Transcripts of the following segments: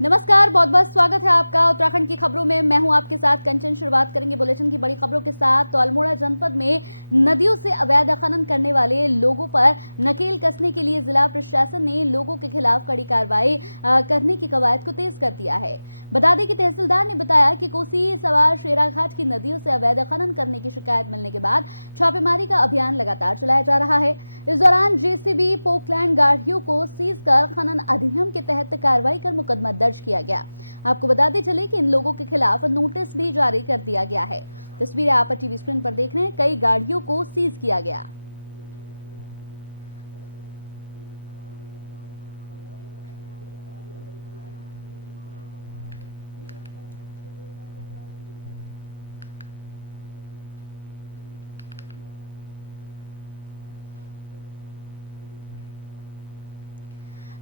नमस्कार, बहुत बहुत स्वागत है आपका उत्तराखंड की खबरों में। मैं हूं आपके साथ कंचन। शुरुआत करेंगे बुलेटिन की बड़ी खबरों के साथ। तो अल्मोड़ा जनपद में नदियों से अवैध खनन करने वाले लोगों पर नकेल कसने के लिए जिला प्रशासन ने लोगों के खिलाफ कड़ी कार्रवाई करने की कवायद को तेज कर दिया है। बता दें कि तहसीलदार ने बताया कि कोसी सवार शेराघाट की नदियों से अवैध खनन करने की शिकायत मिलने के बाद छापेमारी का अभियान लगातार चलाया जा रहा है। इस दौरान जेसीबी पोकलैंड गाड़ियों को सीज कर खनन अधिनियम के तहत कार्रवाई कर मुकदमा दर्ज किया गया। आपको बताते चले कि इन लोगों के खिलाफ नोटिस भी जारी कर दिया गया है। तस्वीरें आप टीवी स्क्रीन पर देख रहे हैं। कई गाड़ियों को सीज किया गया।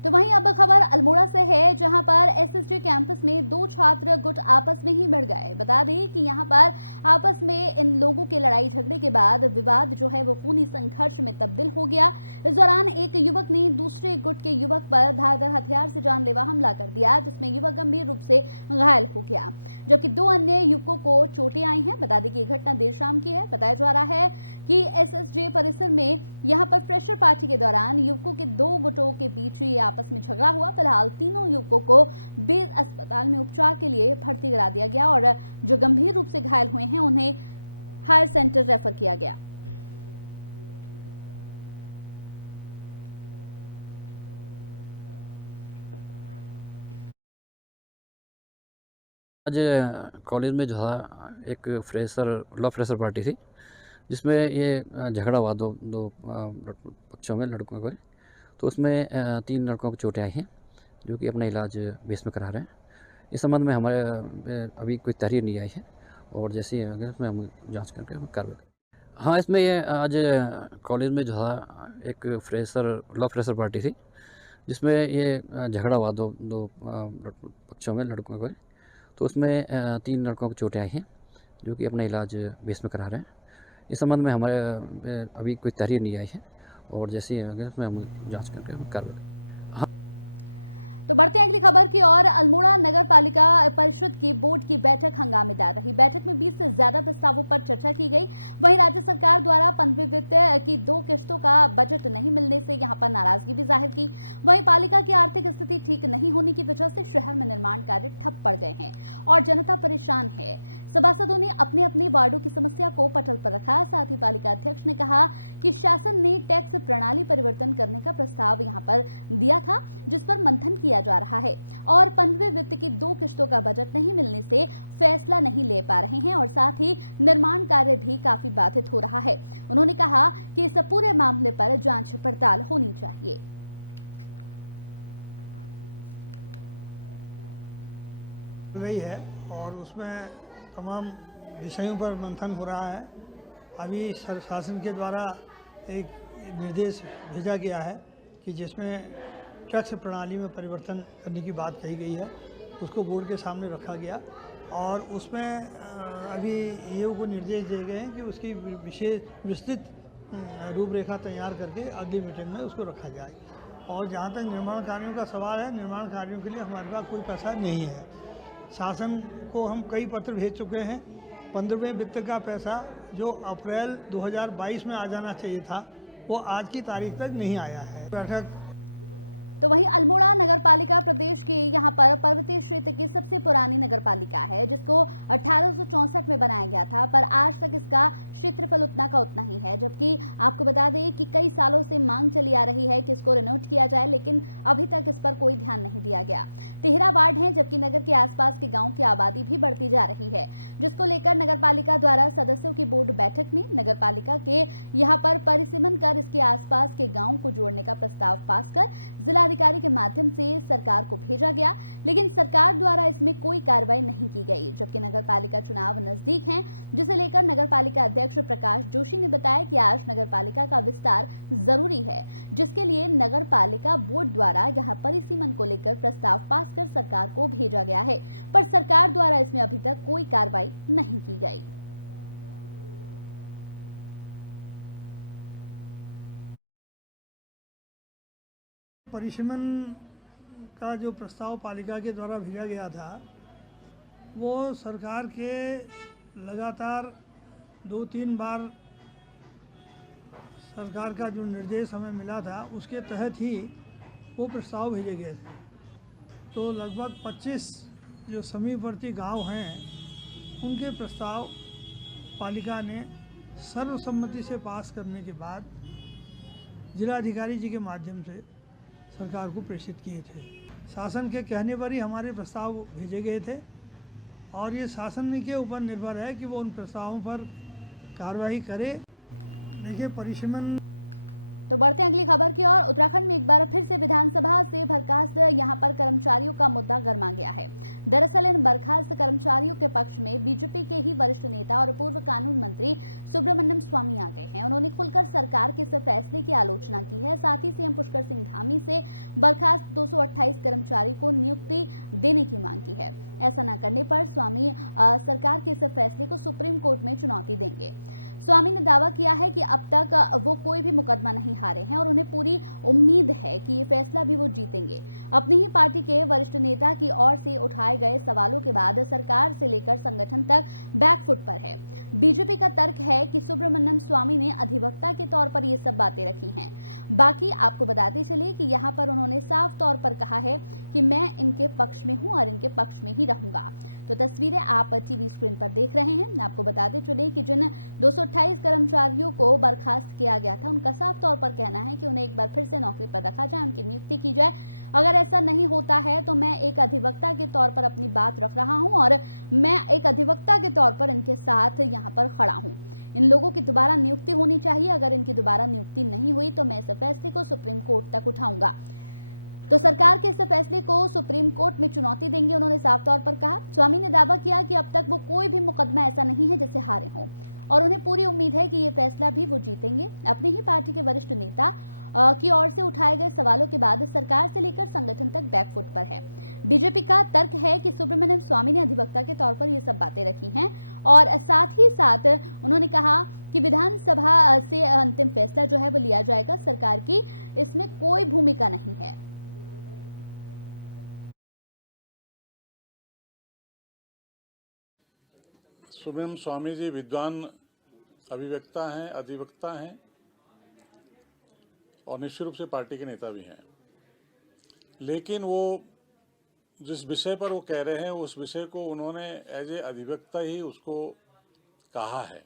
तो वहीं अब खबर अल्मोड़ा से है, जहां पर एसएसजे कैंपस में दो छात्र गुट आपस में ही भिड़ गए। बता दें कि यहां पर आपस में इन लोगों के लड़ाई झगड़े के बाद विवाद जो है वो खूनी संघर्ष में तब्दील हो गया। इस दौरान एक युवक ने दूसरे गुट के युवक पर धारदार हथियार से जानलेवा हमला कर दिया, जिसमें युवक गंभीर रूप से घायल हो गया, जबकि दो अन्य युवकों को चोटें आई हैं। बता दें कि यह घटना देर शाम की है। बताया जा रहा है कि एसएसजे परिसर में यहां पर फ्रेशर पार्टी के दौरान युवकों के दो गुटों के बीच ये आपस में झगड़ा हुआ। फिलहाल तीनों युवकों को बेस अस्पताल में उपचार के लिए भर्ती करा दिया गया और जो गंभीर रूप से घायल हुए हैं उन्हें हायर सेंटर रेफर किया गया। आज कॉलेज में जो था एक लव फ्रेशर पार्टी थी, जिसमें ये झगड़ा हुआ दो दो पक्षों में, लड़कों के। तो उसमें 3 लड़कों को चोटें आई हैं, जो कि अपना इलाज बेस में करा रहे हैं। इस संबंध में हमारे अभी कोई तहरीर नहीं आई है, और जैसे ही आगे उसमें हम जांच करके हम कार्रवाई करें। हाँ, इसमें ये आज कॉलेज में जो था एक लव फ्रेशर पार्टी थी, जिसमें ये झगड़ा हुआ दो दो पक्षों में, लड़कों के। तो उसमें 3 लड़कों को चोटें आई हैं, जो कि अपना इलाज बेस में करा रहे हैं। इस संबंध में हमारे अभी कोई तहरीर नहीं आई है, और जैसे ही आगे उसमें हम जांच करके हम कार्रवाई करें। तो बढ़ते हैं अगली खबर की ओर। अल्मोड़ा नगर पालिका परिषद की बोर्ड की बैठक हंगामेदार रही। बैठक में 20 से ज्यादा प्रस्तावों पर चर्चा की गई। वहीं राज्य सरकार द्वारा 15वें वित्त की 2 किश्तों का बजट नहीं मिलने से यहां पर नाराजगी भी जाहिर की। वहीं पालिका की आर्थिक स्थिति ठीक नहीं होने की वजह से शहर में निर्माण कार्य ठप पड़ गए हैं और जनता परेशान है। सभासदों ने अपने अपने वार्डों की समस्या को पटल पर रखा। साथ ही पालिका अध्यक्ष ने कहा कि शासन ने टैक्स प्रणाली परिवर्तन करने का प्रस्ताव यहां पर दिया था, जिस पर मंथन किया जा रहा है और 15वें वित्त की 2 किश्तों का बजट नहीं मिलने से फैसला नहीं ले पा रहे हैं और साथ ही निर्माण कार्य भी काफी बाधित हो रहा है। उन्होंने कहा कि इस पूरे मामले पर जांच पड़ताल होनी चाहिए। रही है और उसमें तमाम विषयों पर मंथन हो रहा है। अभी शासन के द्वारा एक निर्देश भेजा गया है कि जिसमें टैक्स प्रणाली में परिवर्तन करने की बात कही गई है, उसको बोर्ड के सामने रखा गया और उसमें अभी ईओ को निर्देश दिए गए हैं कि उसकी विशेष विस्तृत रूपरेखा तैयार करके अगली मीटिंग में उसको रखा जाए। और जहाँ तक निर्माण कार्यों का सवाल है, निर्माण कार्यों के लिए हमारे पास कोई पैसा नहीं है। शासन को हम कई पत्र भेज चुके हैं। 15वें वित्त का पैसा जो अप्रैल 2022 में आ जाना चाहिए था, वो आज की तारीख तक नहीं आया है। बैठक तो वहीं अल्मोड़ा नगर पालिका प्रदेश की यहां पर पर्वतीय क्षेत्र की सबसे पुरानी नगर पालिका है, जिसको 1864 में बनाया गया था, पर आज तक इसका क्षेत्रफल उतना का उतना ही है। जबकि आपको बता दें कि कई सालों से मांग चली आ रही है कि इसको रिनोवेट किया जाए, लेकिन अभी तक इस पर कोई ध्यान नहीं दिया गया। 13 वार्ड हैं, जबकि नगर के आसपास के गाँव की आबादी भी बढ़ती जा रही है, जिसको लेकर नगर पालिका द्वारा सदस्यों की बोर्ड बैठक में नगर पालिका के यहाँ पर परिसीमन कर इसके आसपास के गाँव को जोड़ने का प्रस्ताव पास कर जिला अधिकारी के माध्यम से सरकार को भेजा गया, लेकिन सरकार द्वारा इसमें कोई कार्रवाई नहीं की गई। जबकि नगर पालिका चुनाव नजदीक हैं, जिसे लेकर नगर पालिका अध्यक्ष प्रकाश जोशी ने बताया कि आज नगर पालिका का विस्तार जरूरी है, जिसके लिए नगर पालिका बोर्ड द्वारा यहां परिसीमन को लेकर प्रस्ताव पास कर सरकार को भेजा गया है, पर सरकार द्वारा इसमें अभी तक कोई कार्रवाई नहीं की गई। परिसीमन का जो प्रस्ताव पालिका के द्वारा भेजा गया था वो सरकार के लगातार 2-3 बार सरकार का जो निर्देश हमें मिला था उसके तहत ही वो प्रस्ताव भेजे गए थे। तो लगभग 25 जो समीपवर्ती गांव हैं उनके प्रस्ताव पालिका ने सर्वसम्मति से पास करने के बाद जिलाधिकारी जी के माध्यम से सरकार को प्रेषित किए थे। शासन के कहने पर ही हमारे प्रस्ताव भेजे गए थे और ये शासन के ऊपर निर्भर है कि वो उन प्रस्तावों पर कार्रवाई करे। देखिए परिसीमन। तो बढ़ते हैं अगली खबर की ओर। उत्तराखंड में एक बार फिर से विधानसभा से बर्खास्त यहां पर कर्मचारियों का मुद्दा गर्मा गया है। दरअसल इन बर्खास्त कर्मचारियों के पक्ष में बीजेपी के ही वरिष्ठ नेता और पूर्व कानून मंत्री सुब्रमण्यम स्वामी आ गए हैं। उन्होंने खुलकर सरकार के इस फैसले की आलोचना की है। साथ ही सीएम पुष्कर सिंह धामी से बर्खास्त 228 कर्मचारी को नियुक्ति देने की मांग की है। ऐसा न करने पर स्वामी सरकार के इस फैसले को सुप्रीम कोर्ट में चुनौती देंगे। स्वामी ने दावा किया है कि अब तक वो कोई भी मुकदमा नहीं हारे हैं और उन्हें पूरी उम्मीद है कि ये फैसला भी वो जीतेंगे। अपनी ही पार्टी के वरिष्ठ नेता की ओर से उठाए गए सवालों के बाद सरकार से लेकर संगठन तक बैकफुट पर है। बीजेपी का तर्क है कि सुब्रमण्यम स्वामी ने अधिवक्ता के तौर पर ये सब बातें रखी हैं। बाकी आपको बताते चले कि यहाँ पर उन्होंने साफ तौर पर कहा है कि मैं इनके पक्ष में हूँ और इनके पक्ष में ही रहूंगा। तो तस्वीरें आप टीवी स्क्रीन पर देख रहे हैं। आपको बताते चले कि जिन 228 कर्मचारियों को बर्खास्त किया गया था उनका साफ तौर पर कहना है कि उन्हें एक बार फिर से नौकरी पर रखा जाए, उनकी नियुक्ति की जाए। अगर ऐसा नहीं होता है तो मैं एक अधिवक्ता के तौर पर अपनी बात रख रहा हूं और मैं एक अधिवक्ता के तौर पर इनके साथ यहां पर खड़ा हूं। इन लोगों की दोबारा नियुक्ति होनी चाहिए। अगर इनकी दोबारा नियुक्ति नहीं हुई तो मैं इस फैसले को सुप्रीम कोर्ट तक उठाऊंगा। तो सरकार के इस फैसले को सुप्रीम कोर्ट में चुनौती देंगे, उन्होंने साफ तौर पर कहा। स्वामी ने दावा किया कि अब तक वो कोई भी मुकदमा ऐसा नहीं है जिसे हारे हों और उन्हें पूरी उम्मीद है कि ये फैसला भी वो जीतेंगे। अपनी ही पार्टी के वरिष्ठ नेता की ओर से उठाए गए सवालों के बाद सरकार से लेकर संगठन तक बैकफुट पर है। बीजेपी का तर्क है कि सुब्रमण्यम स्वामी ने अधिवक्ता के तौर पर ये सब बातें रखी हैं और साथ ही साथ उन्होंने कहा कि विधानसभा से अंतिम फैसला जो है वो लिया जाएगा। सरकार की इसमें कोई भूमिका नहीं है। सुब्रमण्यम स्वामी जी विद्वान अभिवक्ता हैं, अधिवक्ता हैं और निश्चित रूप से पार्टी के नेता भी हैं। लेकिन वो जिस विषय पर वो कह रहे हैं उस विषय को उन्होंने एज ए अधिवक्ता ही उसको कहा है।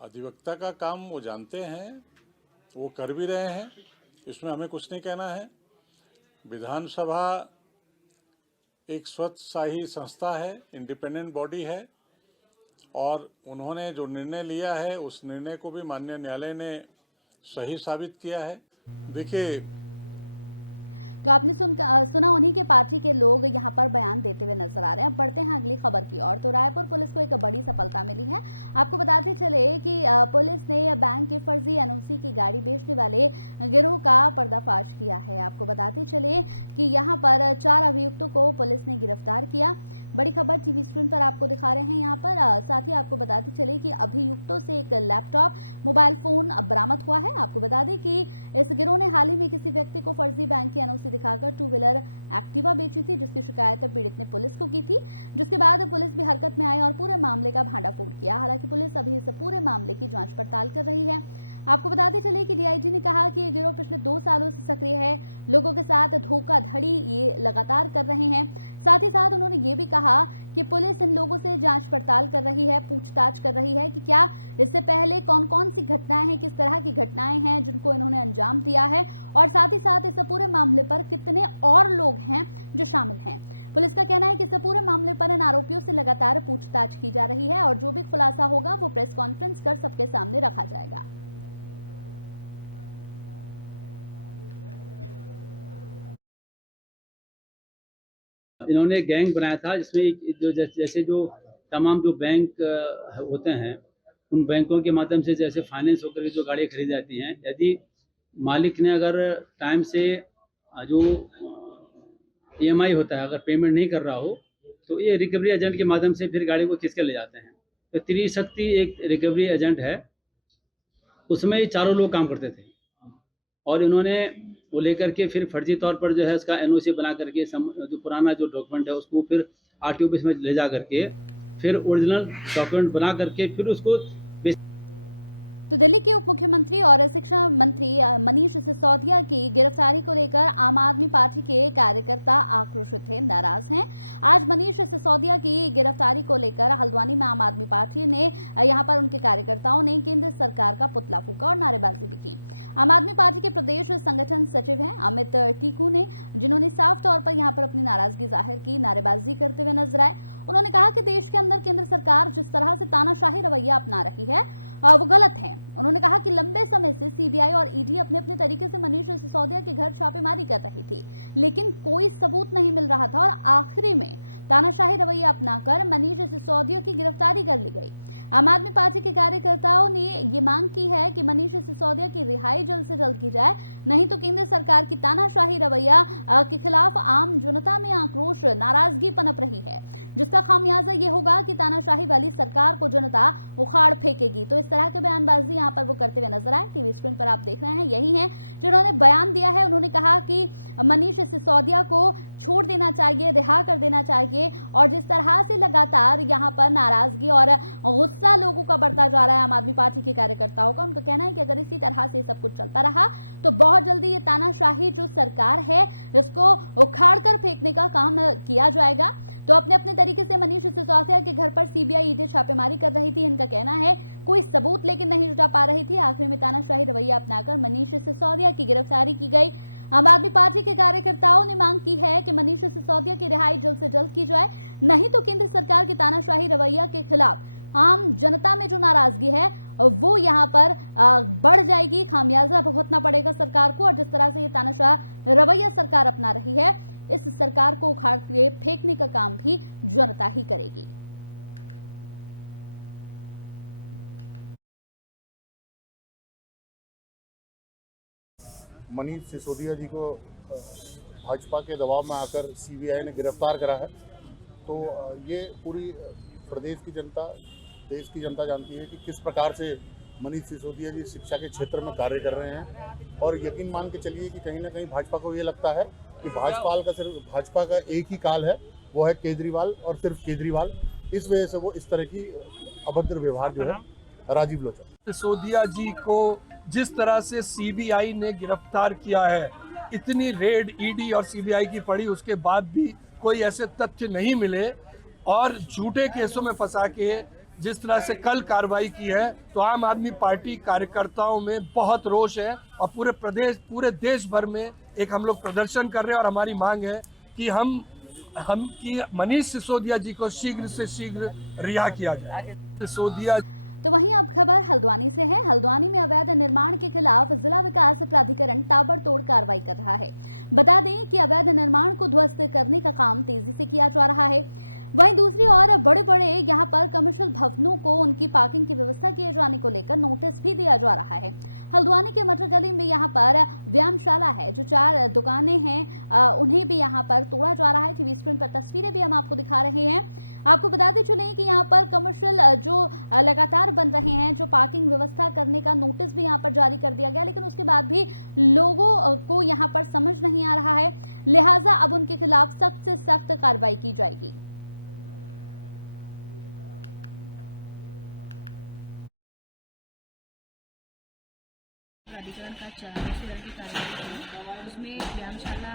अधिवक्ता का काम वो जानते हैं, वो कर भी रहे हैं, इसमें हमें कुछ नहीं कहना है। विधानसभा एक स्वतःशाही संस्था है, इंडिपेंडेंट बॉडी है और उन्होंने जो निर्णय लिया है उस निर्णय को भी माननीय न्यायालय ने सही साबित किया है। देखिए, तो आपने सुना उन्हीं के पार्टी के लोग यहाँ पर बयान देते हुए नजर आ रहे हैं। अब बढ़ते हैं अगली खबर की ओर। तो रायपुर पुलिस को एक बड़ी सफलता मिली है। आपको बताते चले कि पुलिस ने बैंक के फर्जी एनओसी की गाड़ी बेचने वाले गिरोह का पर्दाफाश किया है। आपको बताते चले कि यहाँ पर 4 अभियुक्तों को पुलिस ने गिरफ्तार किया। बड़ी खबर टीवी स्क्रीन पर आपको दिखा रहे हैं यहाँ पर। साथ ही आपको बताते चले कि अभियुक्तों से एक लैपटॉप, मोबाइल फोन बरामद हुआ है। आपको बता दें कि इस गिरोह ने हाल ही में किसी व्यक्ति को फर्जी बैंक की एनओसी दिखाकर 2 व्हीलर एक्टिवा बेची थी, जिसकी शिकायत पीड़ित ने पुलिस को की थी। जिसके बाद पुलिस भी हरकत में आई और पूरे मामले का भांडाफोड़ किया। हालांकि पुलिस अभी इस पूरे मामले की जांच पड़ताल कर रही है। आपको बताते चले कि डीआईजी ने कहा कि ये गिरोह पिछले 2 सालों से सक्रिय है, लोगों के साथ धोखाधड़ी ये लगातार कर रहे हैं। साथ ही साथ उन्होंने ये भी कहा कि पुलिस इन लोगों से जांच पड़ताल कर रही है, पूछताछ कर रही है कि क्या इससे पहले कौन कौन सी घटनाएं हैं, किस तरह की घटनाएं हैं जिनको इन्होंने अंजाम दिया है और साथ ही साथ इस पूरे मामले पर कितने और लोग हैं जो शामिल हैं। पुलिस का कहना है कि इस पूरे मामले पर इन आरोपियों से लगातार पूछताछ की जा रही है और जो भी खुलासा होगा वो प्रेस कॉन्फ्रेंस कर सबके सामने रखा जाएगा। इन्होंने गैंग बनाया था जिसमें जो जैसे जो तमाम जो बैंक होते हैं उन बैंकों के माध्यम से जैसे फाइनेंस होकर के जो गाड़ियाँ खरीदी जाती हैं, यदि मालिक ने अगर टाइम से जो ईएमआई होता है अगर पेमेंट नहीं कर रहा हो तो ये रिकवरी एजेंट के माध्यम से फिर गाड़ी को खींच कर ले जाते हैं। तो त्रिशक्ति एक रिकवरी एजेंट है, उसमें ये चारों लोग काम करते थे और इन्होंने वो लेकर के फिर फर्जी तौर पर जो है उसका एनओसी बना करके जो पुराना जो डॉक्यूमेंट है उसको फिर आरटीओ ऑफिस में ले जा करके फिर ओरिजिनल डॉक्यूमेंट बना करके फिर उसको तो दिल्ली के उप मुख्यमंत्री और शिक्षा मंत्री मनीष सिसोदिया की गिरफ्तारी को लेकर आम आदमी पार्टी के कार्यकर्ता आक्रोशित थे, नाराज हैं। आज मनीष सिसोदिया की गिरफ्तारी को लेकर हल्द्वानी में आम आदमी पार्टी ने यहां पर उनके कार्यकर्ताओं ने केंद्र सरकार का पुतला फूंका और नारेबाजी भी की। आम आदमी पार्टी के प्रदेश संगठन सचिव हैं अमित टीकू ने, जिन्होंने साफ तौर पर यहां पर अपनी नाराजगी जाहिर की, नारेबाजी करते हुए नजर आए। उन्होंने कहा कि देश के अंदर केंद्र सरकार जिस तरह से तानाशाही रवैया अपना रही है वो गलत है। उन्होंने कहा कि लंबे समय से सीबीआई और ईडी अपने अपने तरीके से मनीष सिसोदिया के घर छापेमारी कर रही थी, लेकिन कोई सबूत नहीं मिल रहा था और आखिरी में तानाशाही रवैया अपनाकर मनीष सिसोदिया की गिरफ्तारी कर ली गई। आम आदमी पार्टी के कार्यकर्ताओं ने ये मांग की है कि मनीष सिसोदिया की रिहाई जल्द से जल्द की जाए, नहीं तो केंद्र सरकार की तानाशाही रवैया के खिलाफ आम जनता में आक्रोश, नाराजगी पनप रही है, जिसका खामियाजा ये होगा कि तानाशाही वाली सरकार को जनता उखाड़ फेंकेगी। तो इस तरह के बयानबाजी यहाँ पर वो करते हुए नजर आए। टीवी स्क्रीन पर आप देख रहे हैं, यही हैं जिन्होंने बयान दिया है। उन्होंने कहा कि मनीष सिसोदिया को छोड़ देना चाहिए, रिहा कर देना चाहिए। और जिस तरह से लगातार यहाँ पर नाराजगी और गुस्सा लोगों का बढ़ता जा रहा है आम आदमी पार्टी के कार्यकर्ताओं का, उनका कहना है कि अगर इसी तरह से सब कुछ चलता रहा तो बहुत जल्दी ये तानाशाही जो सरकार है इसको उखाड़ कर फेंकने का काम किया जाएगा। तो अपने अपने तरीके से मनीष सिसोदिया के घर पर सीबीआई ईडी छापेमारी कर रही थी। इनका कहना है कोई सबूत लेकिन नहीं जुटा पा रही थी। आखिर में तानाशाही रवैया अपनाकर मनीष सिसोदिया की गिरफ्तारी की गई। आम आदमी पार्टी के कार्यकर्ताओं ने मांग की है कि मनीष सिसोदिया की रिहाई जल्द से जल्द की जाए, नहीं तो केंद्र सरकार की तानाशाही रवैया के खिलाफ आम जनता में जो नाराजगी है वो यहाँ पर बढ़ जाएगी, खामियाजा भुगतना पड़ेगा सरकार को। और जिस तरह से ये तानाशाह रवैया सरकार अपना रही है, इस सरकार को उखाड़ के फेंकने का काम भी जनता ही करेगी। मनीष सिसोदिया जी को भाजपा के दबाव में आकर सीबीआई ने गिरफ्तार करा है, तो ये पूरी प्रदेश की जनता, देश की जनता जानती है कि किस प्रकार से मनीष सिसोदिया जी शिक्षा के क्षेत्र में कार्य कर रहे हैं। और यकीन मान के चलिए कि कहीं ना कहीं भाजपा को ये लगता है कि भाजपा का एक ही काल है, वो है केजरीवाल और सिर्फ केजरीवाल। इस वजह से वो इस तरह की अभद्र व्यवहार जो है राजीव लोचन सिसोदिया जी को जिस तरह से सीबीआई ने गिरफ्तार किया है, इतनी रेड ईडी और सीबीआई की पड़ी, उसके बाद भी कोई ऐसे तथ्य नहीं मिले और झूठे केसों में फंसा के जिस तरह से कल कार्रवाई की है, तो आम आदमी पार्टी कार्यकर्ताओं में बहुत रोष है और पूरे देश भर में एक हम लोग प्रदर्शन कर रहे हैं। और हमारी मांग है कि कि मनीष सिसोदिया जी को शीघ्र से शीघ्र रिहा किया जाए। सिसोदिया तो वहीं अब खबर हल्द्वानी से है। हल्द्वानी में अवैध निर्माण के खिलाफ जिला विकास प्राधिकरण ताबड़तोड़ कार्रवाई कर रहा है। बता दें कि अवैध निर्माण को ध्वस्त करने का काम तेजी से किया जा रहा है। वहीं दूसरी ओर बड़े बड़े यहाँ पर कमर्शियल भवनों को उनकी पार्किंग की व्यवस्था किए जाने को लेकर नोटिस भी दिया जा रहा है। हल्द्वानी के मटर गली में यहाँ पर व्यायामशाला है, जो 4 दुकानें हैं उन्हें भी यहाँ पर तोड़ा जा रहा है। टीवी स्क्रीन पर तस्वीरें भी हम आपको दिखा रहे हैं। आपको बताते चलें कि यहाँ पर कमर्शियल जो लगातार बन रहे हैं, जो पार्किंग व्यवस्था करने का नोटिस भी यहाँ पर जारी कर दिया गया, लेकिन उसके बाद भी लोगों को यहाँ पर समझ नहीं आ रहा है। लिहाजा अब उनके खिलाफ सख्त से सख्त कार्रवाई की जाएगी। प्राधिकरण का 4 की कार्रवाई थी, उसमें व्यायामशाला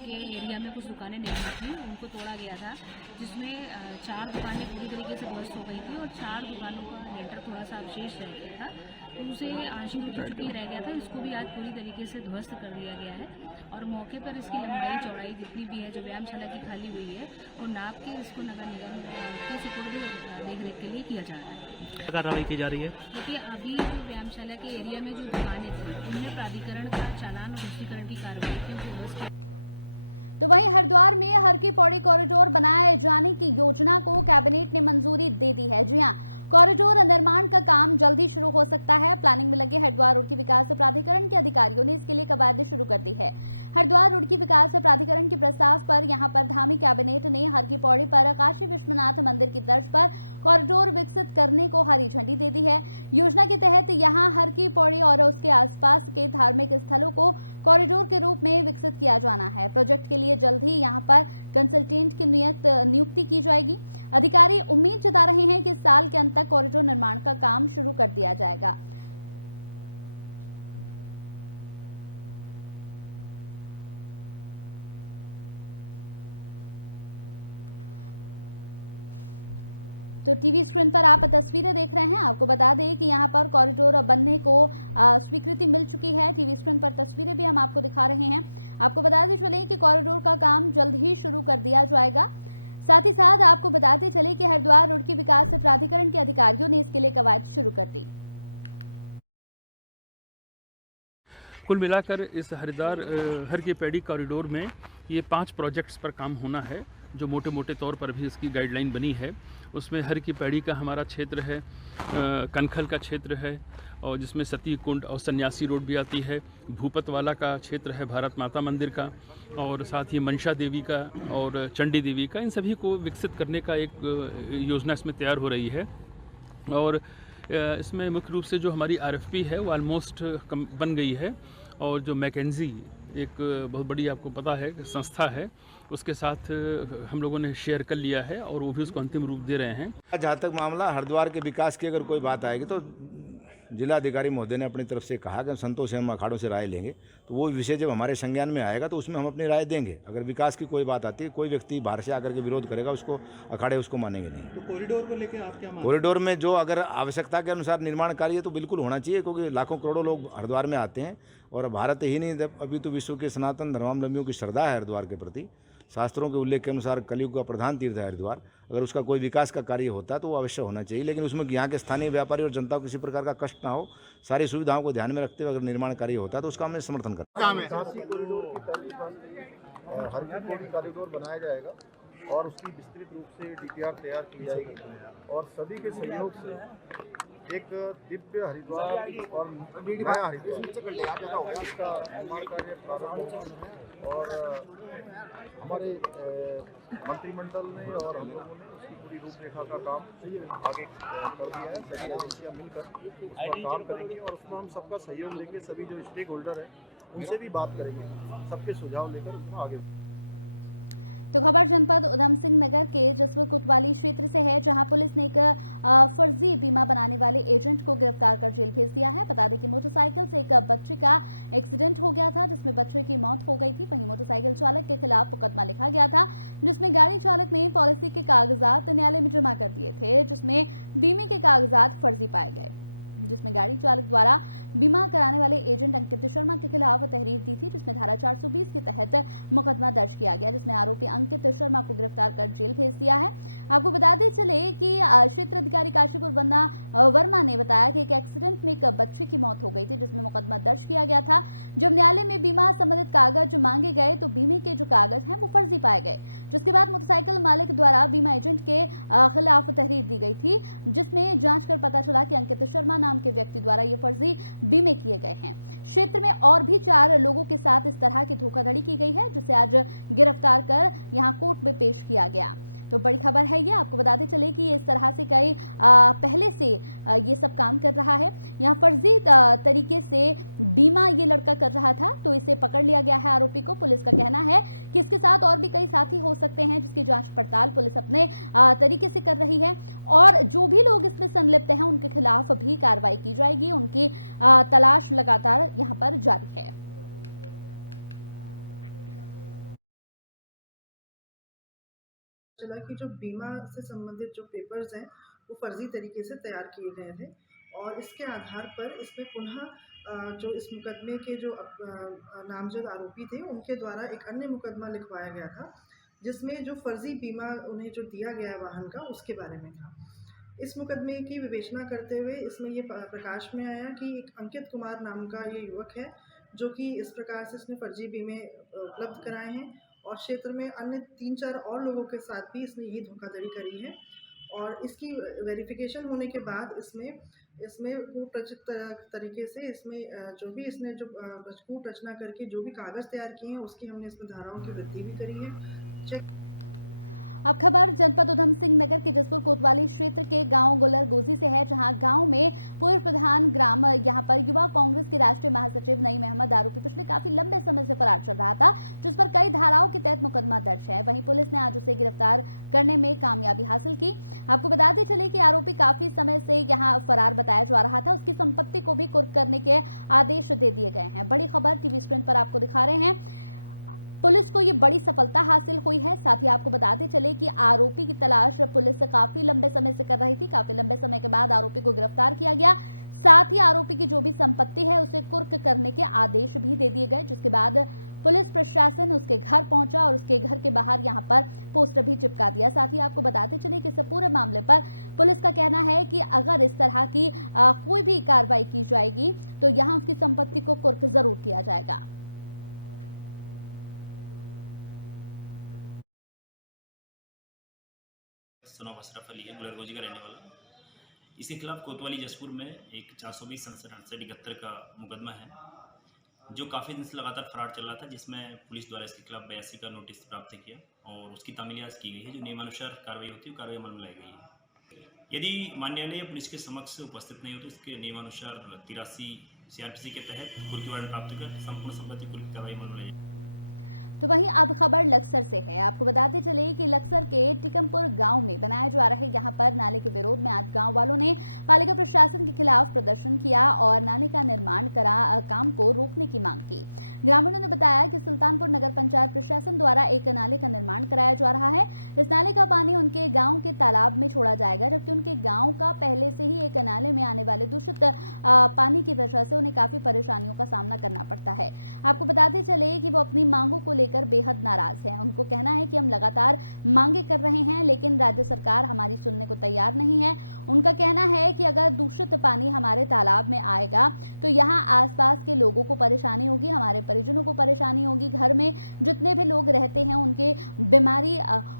के एरिया में कुछ दुकानें निर्मित थी, उनको तोड़ा गया था, जिसमें 4 दुकानें पूरी तरीके से ध्वस्त हो गई थी और 4 दुकानों का लेंटर थोड़ा सा अवशेष रह गया था, तो उसे आंशिक रूप से छुट्टी रह गया था। इसको भी आज पूरी तरीके से ध्वस्त कर दिया गया है और मौके पर इसकी लंबाई चौड़ाई जितनी भी है जो व्यायामशाला की खाली हुई है, वो नाप के इसको नगर निगम के सुपुर्द देख रेख के लिए किया जा रहा है। कार्रवाई की जा रही है। देखिए, अभी जो व्यायामशाला के एरिया में जो दुकानें थी, उनमें प्राधिकरण का चालान और पुष्टिकरण की कार्रवाई की। तो वहीं हरिद्वार में हर की पौड़ी कॉरिडोर बनाए जाने की योजना को कैबिनेट ने मंजूरी दे दी है। जी हां, कॉरिडोर निर्माण का काम जल्द ही शुरू हो सकता है। प्लानिंग में लगे हरिद्वार रुड़की विकास प्राधिकरण के अधिकारियों ने इसके लिए कवायद शुरू कर दी है। हरिद्वार रुड़की विकास प्राधिकरण के प्रस्ताव पर यहां पर धामी कैबिनेट ने हर की पौड़ी पर काशी विश्वनाथ मंदिर की तर्ज पर कॉरिडोर विकसित करने को हरी झंडी दे दी है। योजना के तहत यहां हर की पौड़ी और उसके आसपास के धार्मिक स्थलों को कॉरिडोर के रूप में विकसित किया जाना है। प्रोजेक्ट के लिए जल्द ही यहां पर कंसल्टेंट की नियुक्ति की जाएगी। अधिकारी उम्मीद जता रहे हैं कि इस साल के अंत तक कॉरिडोर निर्माण का काम शुरू कर दिया जाएगा। तो टीवी स्क्रीन पर आप तस्वीरें देख रहे हैं। आपको बता दें कि यहां पर कॉरिडोर बनने को स्वीकृति मिल चुकी है। टीवी स्क्रीन पर तस्वीरें भी हम आपको दिखा रहे हैं। आपको बताते चले कि कॉरिडोर का काम जल्द ही शुरू कर दिया जाएगा। साथ ही साथ आपको बताते चले कि हरिद्वार रुड़की विकास प्राधिकरण के अधिकारियों ने इसके लिए कवायद शुरू कर दी। कुल मिलाकर इस हरिद्वार हर की पैड़ी कॉरिडोर में ये 5 प्रोजेक्ट्स पर काम होना है, जो मोटे मोटे तौर पर भी इसकी गाइडलाइन बनी है। उसमें हर की पैड़ी का हमारा क्षेत्र है, कनखल का क्षेत्र है, और जिसमें सती कुंड और सन्यासी रोड भी आती है। भूपत वाला का क्षेत्र है भारत माता मंदिर का, और साथ ही मनसा देवी का और चंडी देवी का। इन सभी को विकसित करने का एक योजना इसमें तैयार हो रही है। और इसमें मुख्य रूप से जो हमारी RFP है वो ऑलमोस्ट बन गई है, और जो मैकेंजी एक बहुत बड़ी आपको पता है संस्था है, उसके साथ हम लोगों ने शेयर कर लिया है और वो भी उसको अंतिम रूप दे रहे हैं। जहाँ तक मामला हरिद्वार के विकास की अगर कोई बात आएगी तो जिलाधिकारी महोदय ने अपनी तरफ से कहा कि हम संतोष एवं अखाड़ों से राय लेंगे, तो वो विषय जब हमारे संज्ञान में आएगा तो उसमें हम अपनी राय देंगे। अगर विकास की कोई बात आती है, कोई व्यक्ति बाहर से आकर के विरोध करेगा, उसको अखाड़े उसको मानेंगे नहीं। तो कॉरिडोर को लेकर आप क्या मानते हैं? कॉरिडोर में जो अगर आवश्यकता के अनुसार निर्माण कार्य तो बिल्कुल होना चाहिए, क्योंकि लाखों करोड़ों लोग हरिद्वार में आते हैं, और भारत ही नहीं अभी तो विश्व के सनातन धर्मावलंबियों की श्रद्धा है हरिद्वार के प्रति। शास्त्रों के उल्लेख के अनुसार कलयुग का प्रधान तीर्थ है हरिद्वार। अगर उसका कोई विकास का कार्य होता है तो वो अवश्य होना चाहिए, लेकिन उसमें यहाँ के स्थानीय व्यापारी और जनता को किसी प्रकार का कष्ट ना हो, सारी सुविधाओं को ध्यान में रखते हुए अगर निर्माण कार्य होता है तो उसका हमें समर्थन करते हैं। हर की पौड़ी कॉरिडोर बनाया जाएगा और उसकी विस्तृत रूप से DPR तैयार की जाएगी, और सभी के सहयोग से एक दिव्य हरिद्वार और नया हरिद्वार इसका निर्माण कार्य प्रारंभ होगा। और हमारे मंत्रिमंडल ने और हम लोगों ने उसकी पूरी रूपरेखा का काम आगे कर दिया है। सभी एजेंसियाँ मिलकर उस पर काम करेंगे, और उसमें हम सबका सहयोग लेके सभी जो स्टेक होल्डर है उनसे भी बात करेंगे, सबके सुझाव लेकर उसमें आगे। तो खबर जनपद उधम सिंह नगर के जसपुर कोतवाली क्षेत्र से है, जहां पुलिस ने एक फर्जी बीमा बनाने वाले एजेंट को गिरफ्तार कर जेल भेज दिया है। बता दें कि मोटरसाइकिल से एक बच्चे का एक्सीडेंट हो गया था, जिसमें बच्चे की मौत हो गई थी। वहीं मोटरसाइकिल चालक के खिलाफ मुकदमा लिखा गया था, जिसमें गाड़ी चालक ने पॉलिसी के कागजात न्यायालय में जमा कर दिए थे, जिसमें बीमे के कागजात फर्जी पाए गए, जिसमें गाड़ी चालक द्वारा बीमा कराने वाले एजेंट अंकित शर्मा के खिलाफ तहरीर दी थी, जिसमें धारा 420 के तहत मुकदमा दर्ज किया गया, जिसमें आरोपी अंकित शर्मा को गिरफ्तार कर जेल भेज दिया है। आपको बताते चले कि क्षेत्र अधिकारी काशीपुर बन्ना वर्मा ने बताया कि एक एक्सीडेंट में एक बच्चे की मौत हो गई थी, जिसमें मुकदमा दर्ज किया गया था। जब न्यायालय में बीमा संबंधित कागज मांगे गए तो बीमे के जो कागज हैं वो फर्जी पाए गए, जिसके बाद मोटरसाइकिल मालिक द्वारा बीमा एजेंट के खिलाफ तहरीर दी गई थी, जिसमें जांच कर पता चला कि अंकित शर्मा नाम के व्यक्ति द्वारा ये फर्जी बीमे किए गए हैं। क्षेत्र में और भी 4 लोगों के साथ इस तरह की धोखाधड़ी की गई है, जिसे आज गिरफ्तार कर यहां कोर्ट में पेश किया गया। तो बड़ी खबर है ये। आपको बताते चले कि इस तरह से कई पहले से ये सब काम कर रहा है। यहाँ फर्जी तरीके से बीमा ये लड़का कर रहा था, तो इसे पकड़ लिया गया है आरोपी को। पुलिस का कहना है कि इसके साथ और भी कई साथी हो सकते हैं, जिसकी जांच पड़ताल पुलिस अपने तरीके से कर रही है, और जो भी लोग इसमें संलिप्त हैं उनके खिलाफ भी कार्रवाई की जाएगी। उनकी तलाश लगातार यहाँ पर जारी है। चला कि जो बीमा से संबंधित जो पेपर्स हैं वो फर्जी तरीके से तैयार किए गए थे, और इसके आधार पर इसमें पुनः जो इस मुकदमे के जो नामजद आरोपी थे उनके द्वारा एक अन्य मुकदमा लिखवाया गया था, जिसमें जो फर्जी बीमा उन्हें जो दिया गया है वाहन का, उसके बारे में था। इस मुकदमे की विवेचना करते हुए इसमें ये प्रकाश में आया कि एक अंकित कुमार नाम का ये युवक है, जो कि इस प्रकार से इसने फर्जी बीमे उपलब्ध कराए हैं, और क्षेत्र में अन्य 3-4 और लोगों के साथ भी इसने यही धोखाधड़ी करी है। और इसकी वेरिफिकेशन होने के बाद इसमें कूटरचित तरीके से इसमें जो भी इसने जो कूट रचना करके जो भी कागज़ तैयार किए हैं उसकी हमने इसमें धाराओं की वृद्धि भी करी है। चेक अब खबर जनपद उधम सिंह नगर के जसपुर कोतवाली क्षेत्र के गांव गुलर गोजी से है, जहां गांव में पूर्व प्रधान ग्राम यहां पर युवा कांग्रेस के राष्ट्रीय महासचिव नईम अहमद आरोपी पिछले काफी लंबे समय से फरार चल रहा था, जिस पर कई धाराओं के तहत मुकदमा दर्ज है। वहीं पुलिस ने आज उसे गिरफ्तार करने में कामयाबी हासिल की। आपको बताते चले कि आरोपी काफी समय से यहां फरार बताया जा रहा था। उसकी संपत्ति को भी कुर्क करने के आदेश दे दिए गए हैं। बड़ी खबर टीवी स्क्रीन पर आपको दिखा रहे हैं। पुलिस को ये बड़ी सफलता हासिल हुई है। साथ ही आपको बताते चले कि आरोपी की तलाश पुलिस काफी लंबे समय से कर रही थी। काफी लंबे समय के बाद आरोपी को गिरफ्तार किया गया। साथ ही आरोपी की जो भी संपत्ति है उसे कुर्क करने के आदेश भी दे दिए गए, जिसके बाद पुलिस प्रशासन उसके घर पहुंचा और उसके घर के बाहर यहां पर पोस्टर भी चिपका दिया। साथ ही आपको बताते चले कि इस पूरे मामले पर पुलिस का कहना है कि अगर इस तरह की कोई भी कार्रवाई की जाएगी तो यहां उसकी संपत्ति को कुर्क जरूर किया जाएगा। सनोब अशरफ अली है, गुलरगोजी का रहने वाला। इसके खिलाफ कोतवाली जसपुर में एक 420 67 का मुकदमा है, जो काफ़ी दिन से लगातार फरार चल रहा था, जिसमें पुलिस द्वारा इसके खिलाफ 82 का नोटिस प्राप्त किया और उसकी तामीलियात की गई है। जो नियमानुसार कार्रवाई होती है कार्रवाई अमल में लाई गई है। यदि मान्यालय पुलिस के समक्ष उपस्थित नहीं हो तो इसके नियमानुसार 83 CRPC के तहत कुर्की वारंट प्राप्त कर संपूर्ण संपत्ति कुर्क की कार्रवाई अमल में लाई जाएगी। तो वहीं अब खबर लक्सर से है। आपको बताते चले कि लक्सर के टिकमपुर गांव में बनाए जा रहे यहां पर नाले के विरोध में आज गांव वालों ने पालिका प्रशासन के खिलाफ प्रदर्शन किया और नाले का निर्माण काम को रोकने की मांग की। ग्रामीणों ने बताया कि सुल्तानपुर नगर पंचायत प्रशासन द्वारा एक नाले का निर्माण कराया जा रहा है। इस नाले का पानी उनके गाँव के तालाब में छोड़ा जाएगा, जबकि उनके गाँव का पहले से ही एक नाले में आने वाले दूषित पानी की वजह से उन्हें काफी परेशानियों का सामना करना पड़ता है। आपको बताते चले कि वो अपनी मांगों को लेकर बेहद नाराज हैं। उनको कहना है कि हम लगातार मांगे कर रहे हैं, लेकिन राज्य सरकार हमारी सुनने को तैयार नहीं है। उनका कहना है कि अगर दूषित पानी हमारे तालाब में आएगा तो यहाँ आसपास के लोगों को परेशानी होगी, हमारे परिजनों को परेशानी होगी, घर में जितने भी लोग रहते हैं उनके बीमारी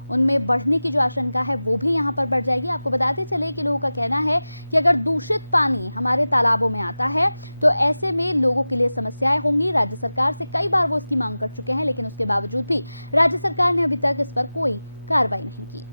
उनमें बढ़ने की जो आशंका है वो भी यहाँ पर बढ़ जाएगी। आपको बताते चले कि लोगों का कहना है कि अगर दूषित पानी हमारे तालाबों में आता है तो ऐसे में लोगों के लिए समस्याएं होंगी। राज्य सरकार से कई बार वो इसकी मांग कर चुके हैं, लेकिन उसके बावजूद भी राज्य सरकार ने अभी तक इस पर कोई कार्रवाई नहीं की।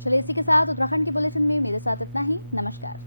चलिए इसी के साथ उत्तराखंड की बुलेटिन में मेरे साथ इतना ही। नमस्कार।